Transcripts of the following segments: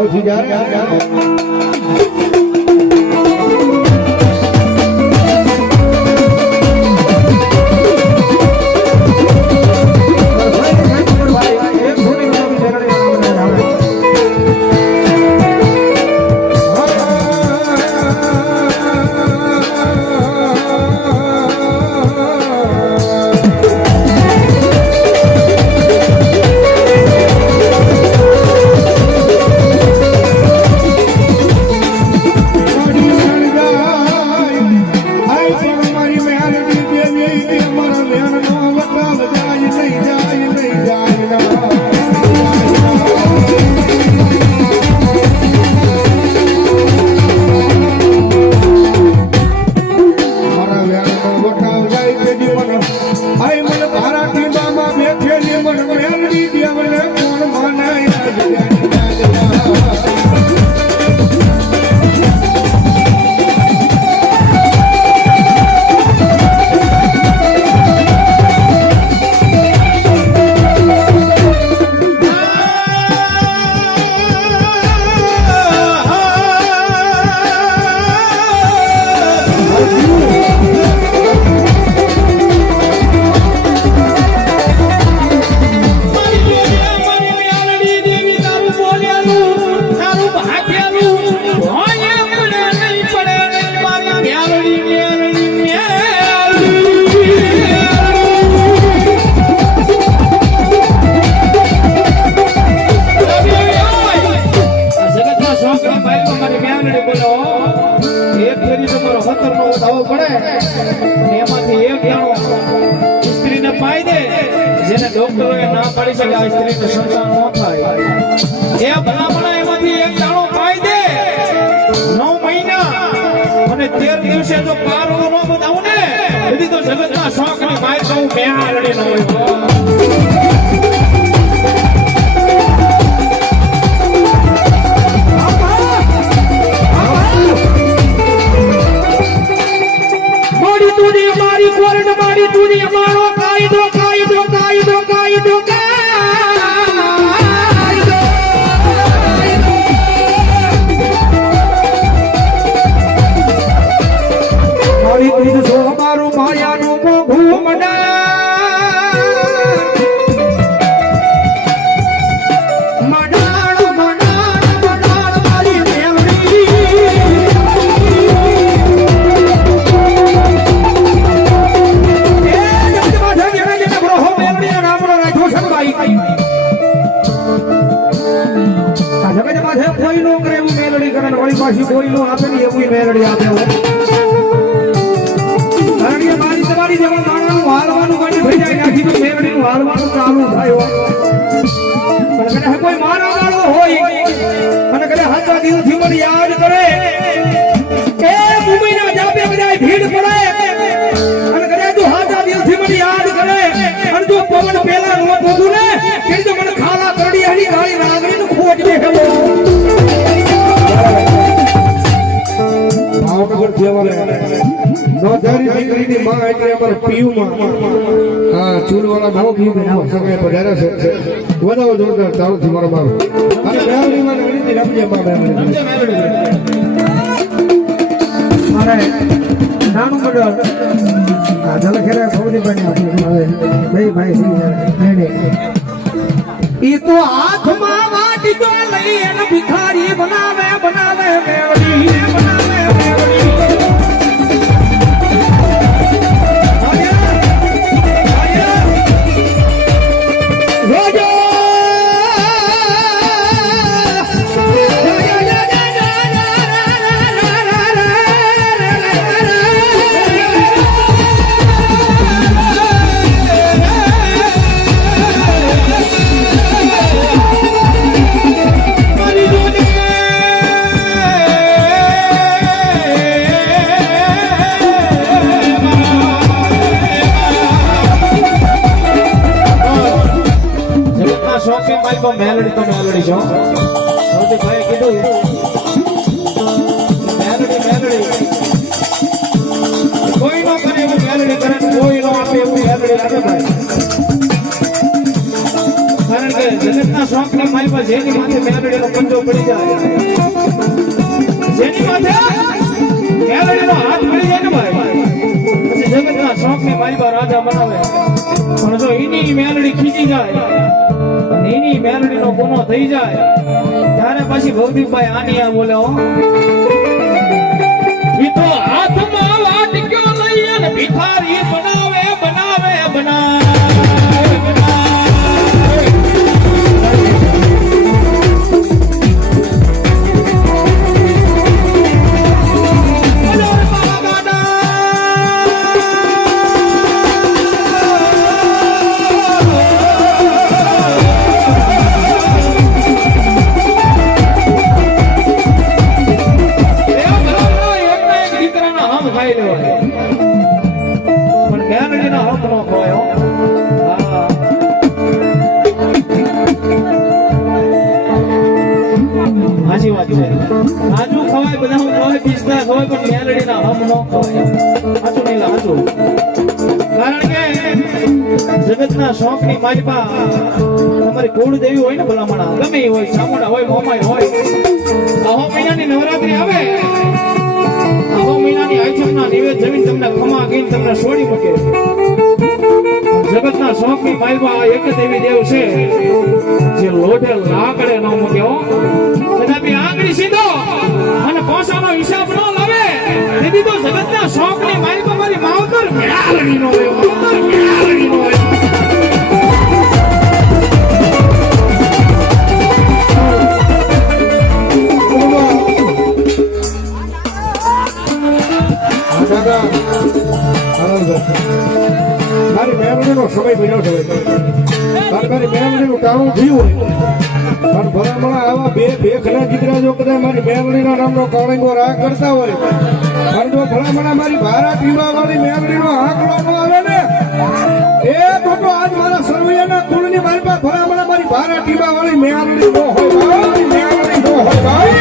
ભાવથી જાય ડોક્ટરોએ ના પાડી શકે આ સ્ત્રીને સંતાન ન થાય એ ભલામણા એમાંથી એક દાણો પાઈ દે 9 મહિના અને 13 દિવસે જો પારો ન બતાવું ને બધી તો જગતના શોખ ની માય તો મેહારડી ન હોય મારી તુની મારી કોરડ મારી તુની મારો કાયદો કાયદો કાયદો કાયદો મારી તુજ સો મારું માયાનું મોઘું મડા કોઈ નો આપે ને એવું મેલડી આપે કારણ કે મારી તમારી જેવા માણસનું હાલવાનું બંધ થઈ જાય ત્યાંથી તો મેલડીનું હાલવાનું ચાલુ થાય પણ કદાચ કોઈ મારા વાળો હોય અને કદાચ હાથા દિલથી મને યાદ કરે કે મુંબઈના જાપે બધા ભીડ પડે અને કદાચ તું હાથા દિલથી મને યાદ કરે અને તું પવન પેલા નો થતું ને કે તો મને ખાલા કરડિયાની ગાળી રાગણીનું ખોજ દેખેલો ભાવનગર જેવાને નોધારી દીકરીની માં એટલે અમાર પીયુમાં હા ચૂલવાળા બહુ પીયુ બનાવો સમય પધારે છે વધાવો જોરદાર તાળથી મારો બાપ અને બેવડી માં ગણીતી રમજે માં બેવડી મારે નાનું મંડળ આ જલખેરા સૌની બની આપી હવે ભાઈ શ્રી ઈ તો હાથમાં વાટી તો લઈ એને ભિખારી બનાવે બનાવે મેવડી બનાવે એમાં જેની માથે મેલડીનો પંજો પડી જાય, જેની માથે મેલડીનો હાથ પડી જાય ને ભાઈ, પછી જગતના શોખને માલિકા રાજા બનાવે. પણ જો એની મેલડી ખીચી જાય અને એની મેલડીનો ગુનો થઈ જાય ત્યારે પછી ભૌતિકભાઈ આની આ બોલે, હો ઈ તો હાથમાં વાટક્યો લઈ અને ભિખારી બનાવે બનાવે બનાવે. સાચી વાત છે. આજુ ખવાય, બધા ખવાય, પિસ્તા ખવાય, પણ મેલડીના હમ ન ખવાય. સાચું નહીં સાચું. કારણ કે જગતના શોખની માલિકા તમારી કુળદેવી હોય ને ભલામણા, ગમે એ હોય, ચામુંડા હોય, મોમાઈ હોય, આહો મહિનાની નવરાત્રી આવે, આહો મહિનાની આઈટમના નિવેદ જમીન તમને ખમા ગઈને તમને છોડી મૂકે. જગતના શોખની માલિકા એક જ એવી દેવ છે જે લોઢે લાકડે ન મૂક્યો, કદાપી આંગળી સીધો અને પોસાનો હિસાબ ન લાવે. તેથી તો જગતના શોખની માલિકા મારી માવતર મેળાણી નો હોય, માવતર મેળાણી નો હોય. મારી મેમરીનો સમય બન્યો છે, મારી મેમરીનું કામ થયું હોય, પણ ભલામણા આવા બે ભેખના દીકરા જો કદાચ મારી મેમરીના નામનો કાળીનો રાગ કરતા હોય, પણ જો ભલામણા મારી ભારા પીવા વાળી મેમરીનો આંકડો ન આવે ને, એ તો આજ મારા સર્વૈયાના કુળની મારી પાસે ભલામણા મારી ભારા પીવા વાળી મેમરી નો હોય ભાઈ, મેમરી નો હોય ભાઈ.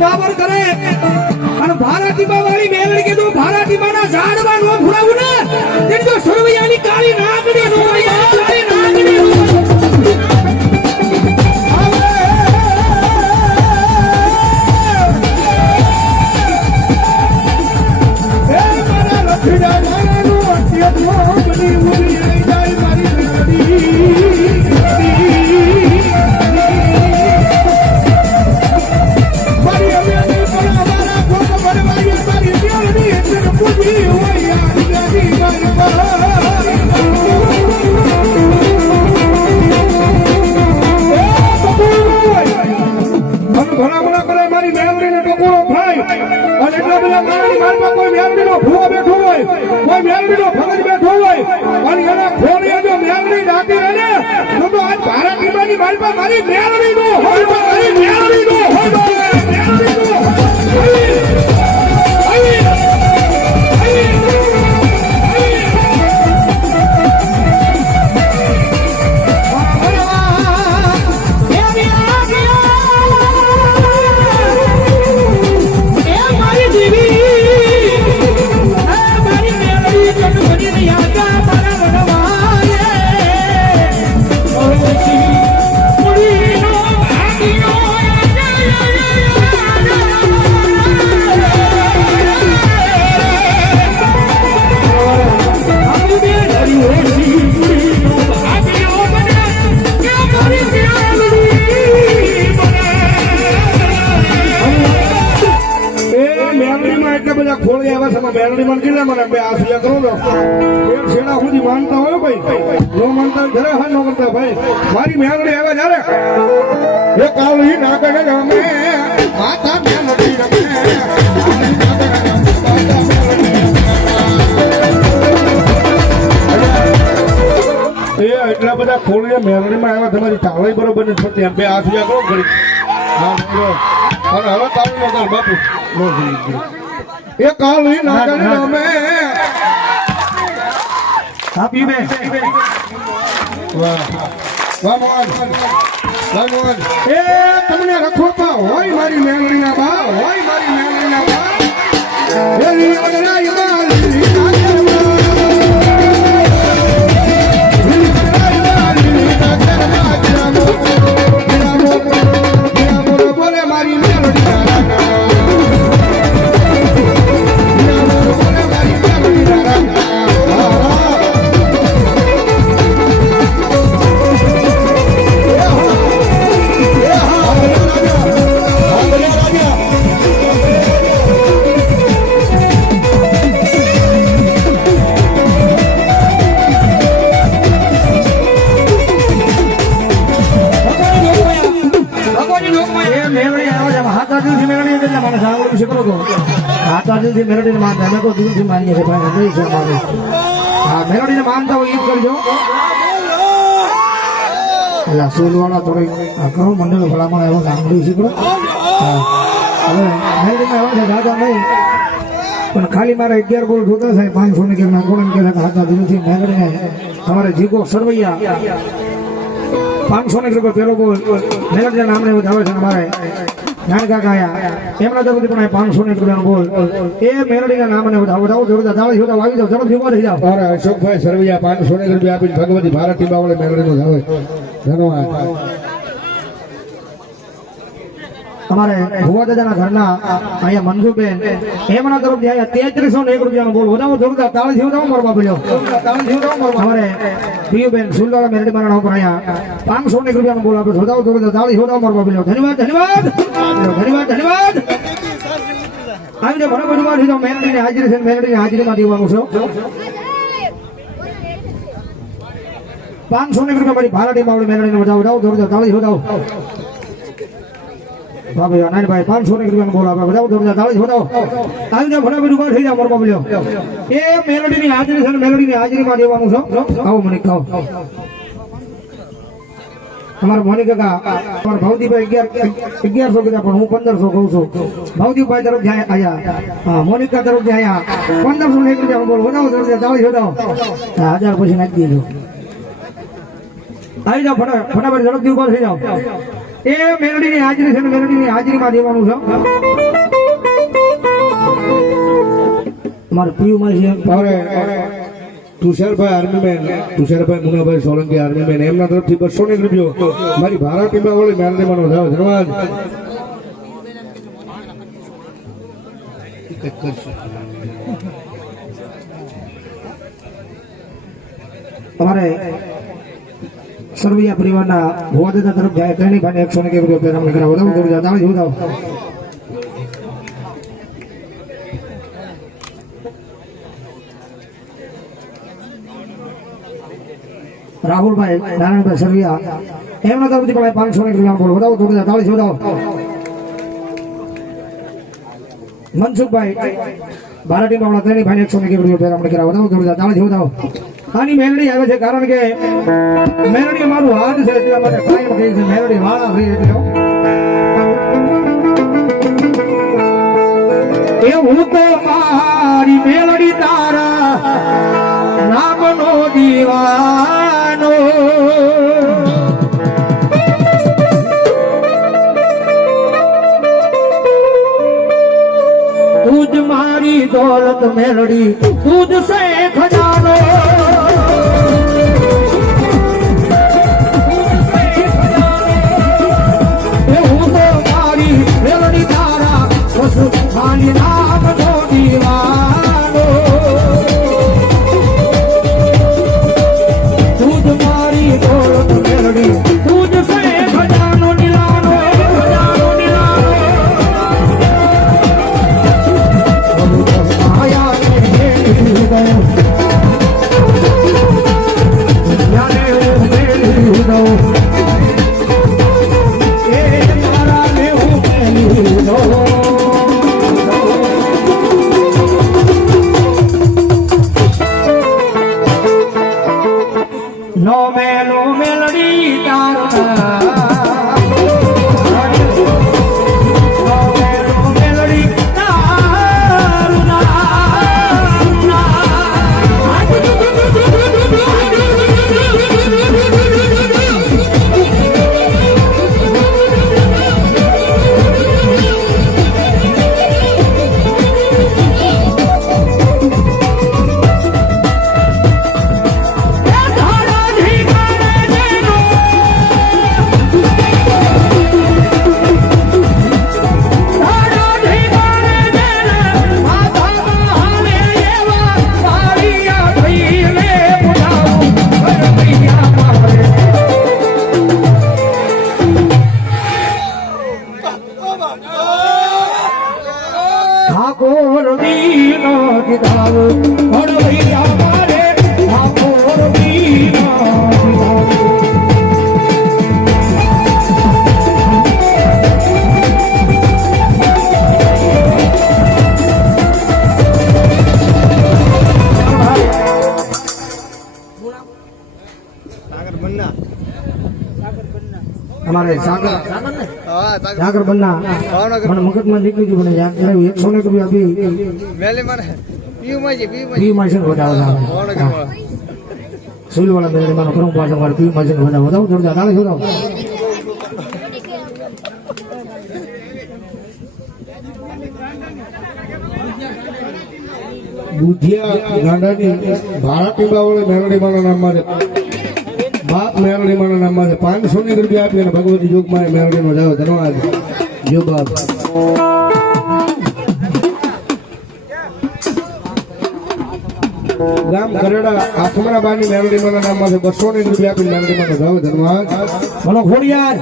પાવર કરે અને ભારતીબા વાળી મેલડી કે તો ભારતીબાના ઝાડમાં નો ફુરાવું ને તે તો સર્વૈયાની કાળી નાગડી નો કાળી નાગડી નો મારી મેલડી નો હોય મારી મેલડી નો હોય મેલડી નો હોય ને મને બે આસિયા કરો ને એક શેણા સુધી માનતા હોય ભાઈ નો માનતા હોય ઘરે હા નો કરતા ભાઈ મારી મેલડી આવે જ્યારે એ કાળી નાગણ રમે માતા મેલડી રમે એ એટલા બધા ખોળિયા મેલડીમાં આવ્યા તમારી તાળી બરોબર નથી થતી એમ બે આસિયા કરો કરી હા બોલો અને હવે તાળી નો કર બાપુ નો કરી એ કાળી નાગણ રમે આપી બે વાહ વાહ મોહન વાહ મોહન એ તમને રખોપા હોય મારી મેલડીના બા હોય મારી મેલડીના બા એ વડરાઈ મારી બોલે મારી મેલોડીને માનતા અમે તો દૂરથી માનીએ છીએ ભાઈ નહીં છે માને હા મેલોડીને માનતા હોય એ જ કરજો એટલે સોલવાળા થોડી કરો મંડળ ભલામણ એવો સાંભળ્યું શીખડો હવે મેલોડીમાં એવા છે દાદા નહીં પણ ખાલી મારે 11 બોલ જોતા થાય 500 ને કે ગુણ કે હાથા દિલથી મેલોડીને તમારે જીગો સરવૈયા 500 ને રૂપિયા પેલો બોલ મેલોડીના નામને એવું આવે છે અમારે નાનકા ગાયા એમના તરફથી પણ 500 ને રૂપિયાનો બોલ એ મેલડીના નામને વધાવો જોરદાર તાળી જોતા વાગી જાવ ઝડપથી ઉભા થઈ જાવ અરે અશોકભાઈ સરવૈયા 500 ને રૂપિયા આપીને ભગવતી ભારતી બાવળે મેલડીનો ધાવે ધન્યવાદ અમારે ભુવા દાદાના ઘરના અહીંયા મંજુબેન એમના તરફથી આયા 3301 રૂપિયાનો બોલ વધાવો જોરદાર તાળી જોતા મારવા પડ્યો તાળી જોતા મારવા અમારે પ્રિયુબેન સુલવાળા મેલડી મારા ઉપર આયા 500 રૂપિયાનો બોલ આપણે વધાવો જોરદાર તાળી જોતા મારવા પડ્યો ધન્યવાદ ધન્યવાદ ધન્યવાદ ધન્યવાદ આવી જાવ બરાબર માં થઈ જાવ મેલડીની હાજરી છે મેલડીની હાજરીમાં દેવાનું છે 500 રૂપિયા મારી ભારતી બાવળી મેલડીને વધાવો જોરદાર તાળી જોતાવો ભાઈ અનાનભાઈ 500 રૂપિયાનો બોલ આપે વધાવો જોરદાર તાળી જોતાવો આવી જાવ ફટાફટ ઉભા થઈ જાવ મારવા પડ્યો એ મેલડીની હાજરી છે મેલડીની હાજરીમાં દેવાનું છે આવો મને કહો અમારા મોનિકા અમારા ભવદીભાઈ 1100 કીધા પણ હું 1500 કહું છું ભવદીભાઈ તરફ આયા હા મોનિકા તરફ આયા 1500 ને રૂપિયા બોલ વધાવો જોરદાર તાળી જોતાવો 1000 પછી નાખી દેજો આવી જાવ ફટાફટ ઝડપથી ઉભા થઈ જાવ એ મેલડીની હાજરી છે મેલડીની હાજરીમાં દેવાનું છે અમારે પ્રિયુમાં છે હવે તુષારભાઈ આર્મીમેન તુષારભાઈ મુનાભાઈ સોલંકી આર્મીમેન એમના તરફથી 200 ને રૂપિયો મારી ભારતીમાં વળી મેલડીમાં વધાવો ધન્યવાદ અમારે સરવૈયા પરિવારના ભુવા દાદા તરફ જાય તેની ભાઈને 100 ને રૂપિયા પેરામણી કરાવો વધાવો જોરદાર તાળી જોતાવો રાહુલભાઈ નારાયણભાઈ સરવૈયા એમના તરફથી પણ 500 ને રૂપિયા બોલ વધાવો જોરદાર તાળી જોતાવો મનસુખભાઈ ભારતી બાવળા તેની ભાઈને 100 ને રૂપિયા પેરામણી કરાવો વધાવો જોરદાર તાળી જોતાવો આની મેલડી આવે છે કારણ કે મેલડી અમારું હાથ છે એટલા માટે કાયમ કહે છે મેલડી વાળા થઈ એટલે એવું તો મારી મેલડી તારા નામનો દીવાનો તુજ મારી દોલત મેલડી તુજ સે ખજાનો ખાલી નામ નો દીવાનો તુજ મારી દોલત મેલડી તુજ સે ખજાનો નીલાનો ખજાનો નીલાનો આયા ને દઉં એ મારા મેહું મેલી દઉં નો મેલો મેલડી તારા નો મેલો મેલડી તારા ઠાકોર દીનો દીદાર ભણવૈયા મારે ઠાકોર દીનો દીદાર અમારે સાગર બન્ના મને મગજમાં નીકળી ગયું મને યાદ કરાવ્યું 100 રૂપિયા આપી પી માસન વધાવો સુલ વાળા મેરે માનો કરું પાછો મારે પી માસન વધાવો જોરદાર નાલે જોરાવ બુધિયા ગાંડાની ભાડા પીવા વાળે મેલડી માના નામમાં છે બાપ મેલડી માના નામમાં છે 500 રૂપિયા આપી અને ભગવતી જોગમાં મેલડી નો જાવ ધન્યવાદ જો બાપ ગામ કરેડા આથમરા બાની મેલડી માના નામમાં છે 200 રૂપિયા આપી મેલડી માનો જાવ ધન્યવાદ બોલો ઘોડિયાર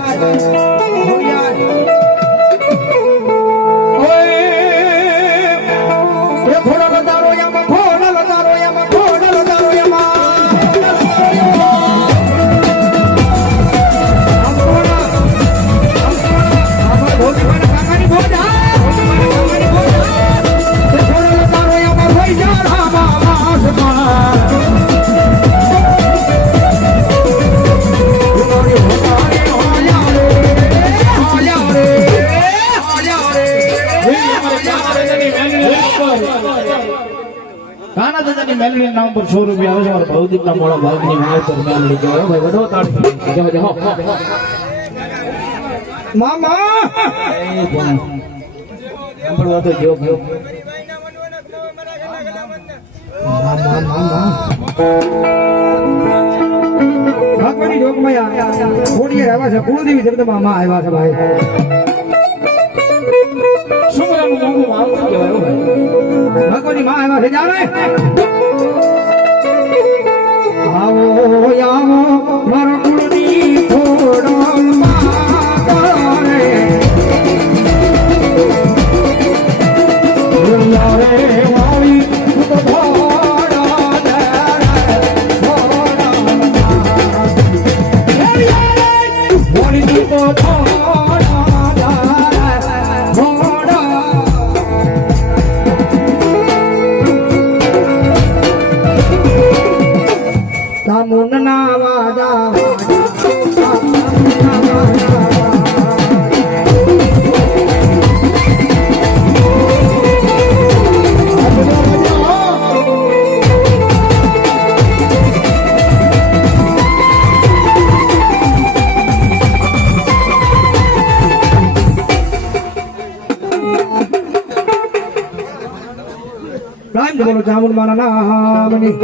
કાના દાદાની મેલડી નામ પર 100 રૂપિયા આવે છે મારા ભૌતિકના મોડા ભાગની મેલડી મેલડી કહેવાય ભાઈ વધો તાળી જવા દે હો મામા સાંભળવા તો જો ભગવાનની જોગમાં ઘોડિયાર આવ્યા છે કુળદેવી જગદંબા માં આવ્યા છે ભાઈ શું એનું નામ આવતું કહેવાય ભાઈ ભગવાનની માં આવ્યા છે જાણે આવો આવો મારા કુળની ઘોડમાં તારે રે વાળી તો ભાડા દે વાળી તો મુન્ના વાદા બોલો ચામુંડ માના નામની